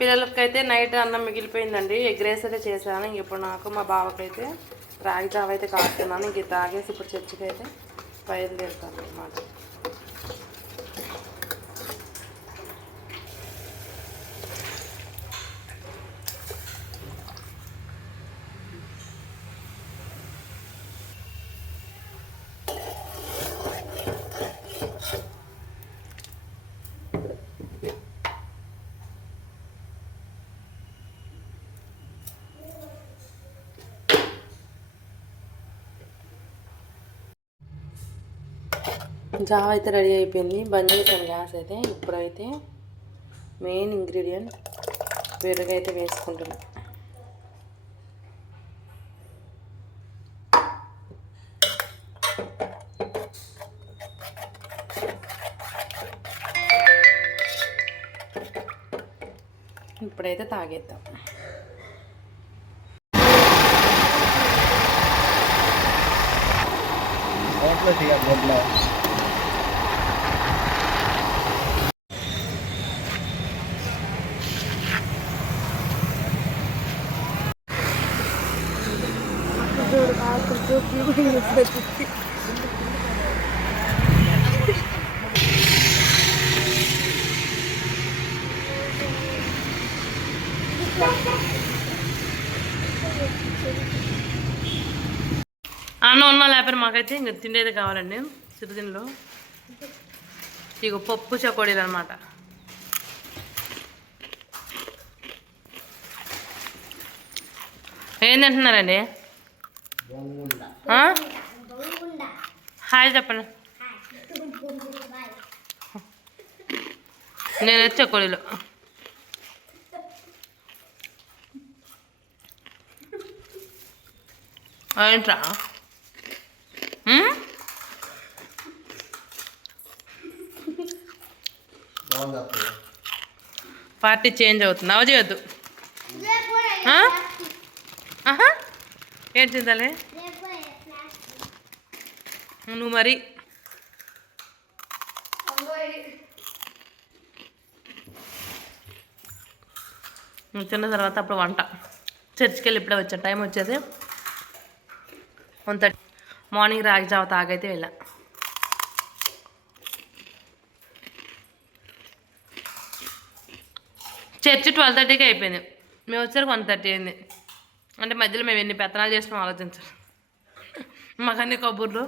పిల్లలకైతే నైట్ అన్నం మిగిలిపోయిందండి. Egg rice అయితే చేశాను. ఇంక ఇప్పుడు నాకు మా బావకైతే రాగి జావ అయితే కాస్తున్నాను. ఇంక తాగేసి ఇప్పుడు చర్చికి అయితే బయలుదేరుతాను అనమాట జావ అయితే రెడీ అయిపోయింది. బంద్ చేసాను గ్యాస్ అయితే. ఇప్పుడైతే మెయిన్ ఇంగ్రీడియంట్ పెరుగు అయితే వేసుకుంటున్నాను ఇప్పుడైతే తాగేద్దాం. అన్న ఉన్నా లేకపోతే మాకైతే ఇంక తిండేది కావాలండి సిరిదిండ్లో ఇక పప్పు చకోడీలు అనమాట ఏం తింటున్నారండి? హాయ్ చెప్పండి నేను చకోడీలు ఏంట్రా? ఉమ్? పార్టీ చేంజ్ అవుతుంది. అవ చేయొద్దు ఆ? ఆహా. ఏం చేద్దాలే నువ్వు మరి? నువ్వు తిన్న తర్వాత అప్పుడు వంట. చర్చికి వెళ్ళి ఇప్పుడే వచ్చా. టైం వచ్చేసి వన్ థర్టీ. మార్నింగ్ రాగి జావ తాగైతే వెళ్ళా. చర్చి ట్వెల్వ్ థర్టీకి అయిపోయింది. మేము వచ్చేసరికి వన్ థర్టీ అయింది. అంటే మధ్యలో మేము ఎన్ని పెత్తనాలు చేసినాం ఆలోచించాలి మాకన్నీ కబుర్లు.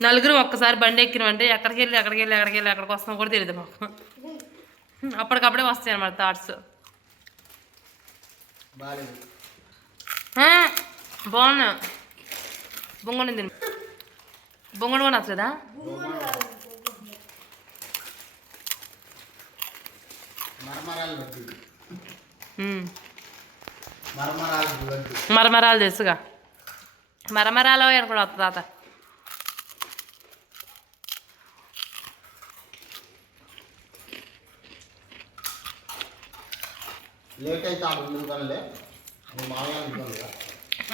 నలుగురు ఒక్కసారి బండి ఎక్కినామంటే ఎక్కడికి వెళ్ళి ఎక్కడికి వెళ్ళి ఎక్కడికి వెళ్ళి ఎక్కడికి వస్తామో కూడా తెలియదు మాకు. అప్పటికప్పుడే వస్తాయి అన్నమాట థాట్స్ బాగున్నా బొంగొని తిని బొంగడు కూడా నచ్చలేదా మరమరాలు తెలుసుగా. మరమరాలు అనుకున్నా వస్తుంది తాత?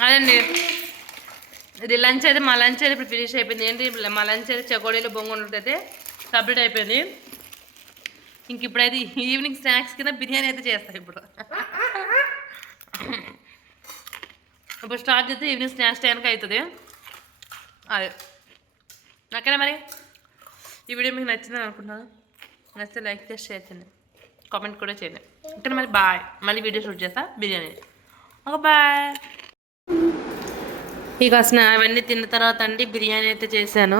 అదండి ఇది లంచ్ అయితే మా లంచ్ అయితే ఇప్పుడు ఫినిష్ అయిపోయింది. ఏంటి మా లంచ్ అయితే చకోడీలు అయితే కంప్లీట్ అయిపోయింది. ఇంక ఇప్పుడైతే ఈవినింగ్ స్నాక్స్ కింద బిర్యానీ అయితే చేస్తాను ఇప్పుడు. ఇప్పుడు స్టార్ట్ చేస్తే ఈవినింగ్ స్నాక్స్ టైంకి అవుతుంది. అదే. నాకేనా మరి? ఈ వీడియో మీకు నచ్చిందని అనుకుంటున్నాను. నచ్చితే లైక్ చేసి షేర్ చేయండి. కామెంట్ కూడా చేయండి. ఇంకా మరి బాయ్. మళ్ళీ వీడియో షూట్ చేస్తా బిర్యానీ. ఒక బాయ్. ఇక స్నా అవన్నీ తిన్న తర్వాత అండి బిర్యానీ అయితే చేశాను.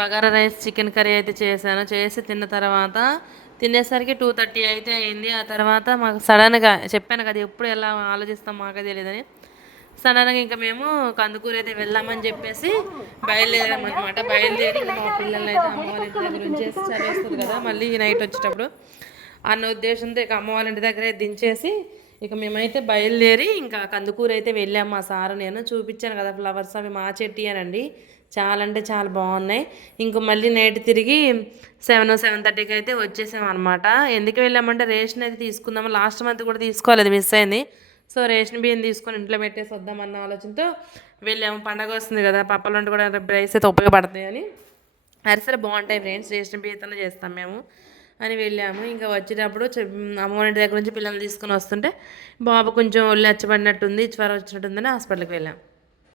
బగారా రైస్ చికెన్ కర్రీ అయితే చేశాను. చేసి తిన్న తర్వాత తినేసరికి టూ థర్టీ అయితే అయింది. ఆ తర్వాత మాకు సడన్గా చెప్పాను కదా ఎప్పుడు ఎలా ఆలోచిస్తాం మాకే తెలియదని. సడన్గా ఇంకా మేము కందుకూరు అయితే వెళ్ళామని చెప్పేసి బయలుదేరాం అనమాట బయలుదేరి మా పిల్లలు అయితే అమ్మవారి ఇంటి దగ్గర ఉంచేసి చదివేస్తుంది కదా మళ్ళీ నైట్ వచ్చేటప్పుడు. అన్న ఉద్దేశంతో ఇక అమ్మ వాళ్ళ ఇంటి దగ్గరే దించేసి ఇక మేమైతే బయలుదేరి ఇంకా కందుకూరు అయితే వెళ్ళాం మా సారు నేను. చూపించాను కదా ఫ్లవర్స్ అవి మా చెట్టి అనండి. చాలా అంటే చాలా బాగున్నాయి. ఇంక మళ్ళీ నైట్ తిరిగి సెవెన్ సెవెన్ థర్టీకి అయితే వచ్చేసాం అనమాట ఎందుకు వెళ్ళామంటే రేషన్ అయితే తీసుకుందాము. లాస్ట్ మంత్ కూడా తీసుకోలేదు మిస్ అయింది. సో రేషన్ బియ్యం తీసుకొని ఇంట్లో పెట్టేసి వద్దామన్న ఆలోచనతో వెళ్ళాము. పండగ వస్తుంది కదా పప్పలు కూడా రైస్ అయితే ఉపయోగపడతాయని అని. అరిసెలు బాగుంటాయి ఫ్రెండ్స్. రేషన్ బియ్యంతో చేస్తాం మేము. అని వెళ్ళాము. ఇంకా వచ్చేటప్పుడు చె- అమ్మవారి దగ్గర నుంచి పిల్లల్ని తీసుకొని వస్తుంటే బాబు కొంచెం ఒళ్ళు ఎచ్చబడినట్టుంది జ్వరం వచ్చినట్టుందని హాస్పిటల్కి వెళ్ళాం.